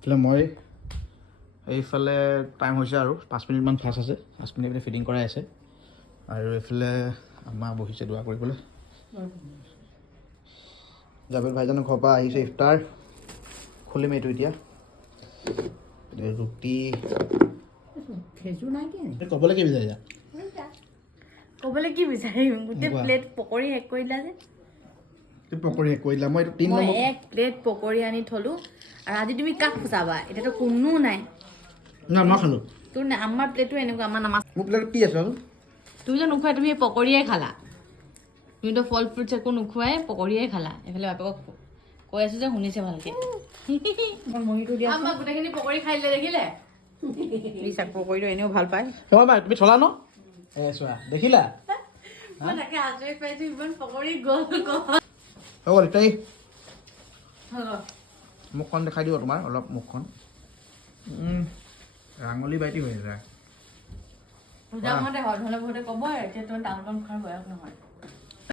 এইফালে মই এইফালে টাইম হৈছে আৰু 5 মিনিটমান ফাষ্ট আছে 5 মিনিট ফিটিং কৰাই আছে আৰু এইফালে আমাৰ বহিছে দোৱা কৰিবলৈ জাবেদ ভাইজানৰ ঘৰৰ পৰা আহিছে ইফতাৰ খুলিম এইটো এতিয়া ৰুটি খেজুৰ নাই কি ক'বলৈ কি বিচাৰিছা ক'বলৈ কি বিচাৰিম গোটেই প্লেট পকৰি শেষ কৰি দিলা যে পকৰি শেষ কৰি দিলা মই এইটো 3 মই নম্বৰ এক প্লেট পকৰি আনি থলো আৰু আজি তুমি কাক ফুচাবা এতিয়াতো কোনো নাই না মই খালোঁ তোৰ আমাৰ প্লেটো এনেকুৱা আমাৰ নামাজ মোৰ প্লেটত কি আছে আৰু তুমি যে নোখোৱাই তুমি পকৰিয়ে খালা তুমিতো ফল ফ্ৰুটছ একো নোখোৱাই পকৰিয়ে খালা এইফালে বাপেকক কৈ আছো যে শুনিছে ভালকে মহিটো দিয়া আমাৰ গোটেইখিনি পকৰি খাই দিলে দেখিলে চাক পকৰিটো এনেও ভাল পায় তুমি চলা ন চোৱা দেখিলা মই তাকে আজৰি পাইছো ইমান পকৰি গ'ল হ'ব এটাই মুখখন দেখাই দিব তোমাৰ অলপ মুখখন ৰাঙলী বাইটি হৈ যায় পূজা মতে হয় নহ'লে বহুতে ক'ব এতিয়া তোমাৰ টাউনখন খোৱাৰ বয়স নহয়